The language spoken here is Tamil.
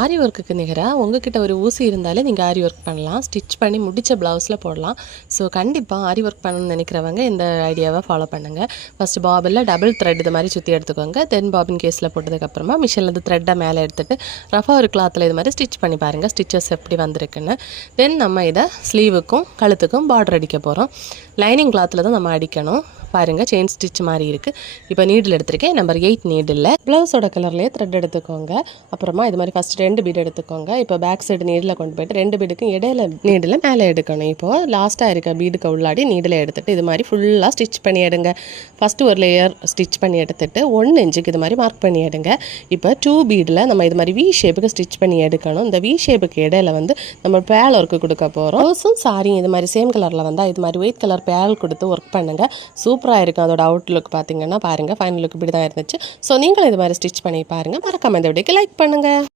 ஆரி ஒர்க்குக்கு நிகராக உங்ககிட்ட ஒரு ஊசி இருந்தாலே நீங்கள் ஆரி ஒர்க் பண்ணலாம். ஸ்டிச் பண்ணி முடித்த ப்ளவுஸில் போடலாம். ஸோ கண்டிப்பாக ஆரி ஒர்க் பண்ணணும்னு நினைக்கிறவங்க இந்த ஐடியாவை ஃபாலோ பண்ணுங்கள். ஃபஸ்ட்டு பாபிளில் டபுள் த்ரெட் இது மாதிரி சுற்றி எடுத்துக்கோங்க. தென் பாபின் கேஸில் போட்டதுக்கப்புறமா மிஷின்லேருந்து த்ரெட்டை மேலே எடுத்துகிட்டு ரஃபாக ஒரு கிளாத்தில் இது மாதிரி ஸ்டிச் பண்ணி பாருங்கள் ஸ்டிச்சஸ் எப்படி வந்திருக்குன்னு. தென் நம்ம இதை ஸ்லீவுக்கும் கழுத்துக்கும் பார்டர் அடிக்க போகிறோம். லைனிங் கிளாத்தில் தான் நம்ம அடிக்கணும். பாருங்கள் செயின் ஸ்டிச் மாதிரி இருக்குது. இப்போ நீடில் எடுத்திருக்கேன், நம்பர் 8 நீடில். ப்ளவுஸோட கலர்லேயே த்ரெட் எடுத்துக்கோங்க. அப்புறமா இது மாதிரி ஃபஸ்ட்டு 2 பீடு எடுத்துக்கோங்க. இப்போ பேக் சைடு நீடில் கொண்டு போய்ட்டு 2 பீடுக்கும் இடையில நீடில் மேலே எடுக்கணும். இப்போது லாஸ்ட்டாக இருக்க பீடுக்கு உள்ளாடி நீடில் எடுத்துகிட்டு இது மாதிரி ஃபுல்லாக ஸ்டிச் பண்ணி எடுங்க. ஃபஸ்ட்டு ஒரு லேயர் ஸ்டிச் பண்ணி எடுத்துகிட்டு 1 இன்ச்சுக்கு இது மாதிரி மார்க் பண்ணி எடுங்க. இப்போ 2 பீடில் நம்ம இது மாதிரி வி ஷேப்புக்கு ஸ்டிச் பண்ணி எடுக்கணும். இந்த வி ஷேப்புக்கு இடையில வந்து நம்ம பேல் ஒர்க்கு கொடுக்க போகிறோம். ப்ளவுஸும் சாரியும் இது மாதிரி சேம் கலரில் வந்தால் இது மாதிரி ஒயிட் கலர் பேல் கொடுத்து ஒர்க் பண்ணுங்கள். சூப்பராக இருக்கும். அதோட அவுட்லுக் பார்த்தீங்கன்னா பாருங்கள், ஃபைனல் லுக் இப்படி தான் இருந்துச்சு. ஸோ நீங்களும் இது மாதிரி ஸ்டிச் பண்ணி பாருங்கள். மறக்காம இந்த வீடியோக்கு லைக் பண்ணுங்கள்.